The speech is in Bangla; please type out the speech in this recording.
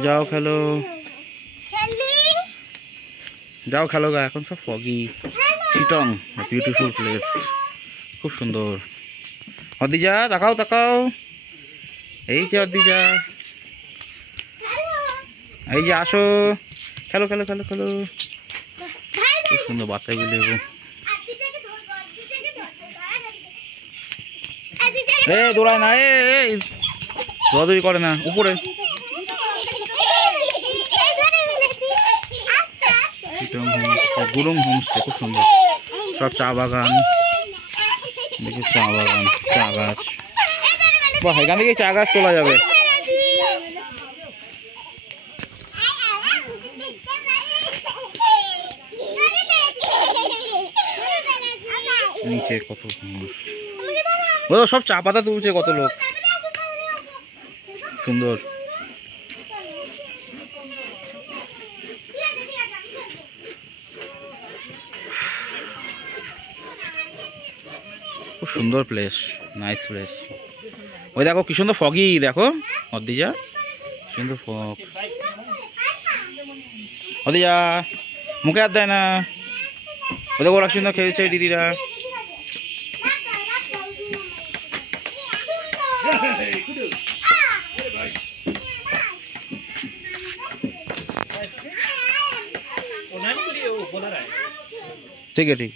যাও খেলো, যাও খেলো গা। এখন সব ফগি। চিটং বিউটিফুল প্লেস, খুব সুন্দর। অদিজা তাকাও তাকাও, এই যে অদিজা, এই যে আসো, খেলো খেলো খেলো খেলো। খুব সুন্দর বাচ্চাগুলো। এ দৌড়ায় না, দৌড়াদৌড়ি করে না, উপরে। গুরুং হোমস্টে খুব সুন্দর, সব চা বাগান, দেখি চা বাগান, চা গাছ। বাহ, এখান থেকে চা গাছ তোলা যাবে। নিচে কত সব চা পাতা তুলছে, কত লোক, সুন্দর। খুব সুন্দর প্লেস, নাইস প্লেস। ওই দেখো কি সুন্দর ফগি, দেখো অদিজা, সুন্দর ফগ। অদিজা মুখে হাত দেয় না, ওদের ওরা সুন্দর খেলছে দিদিরা। ঠিক আছে, ঠিক।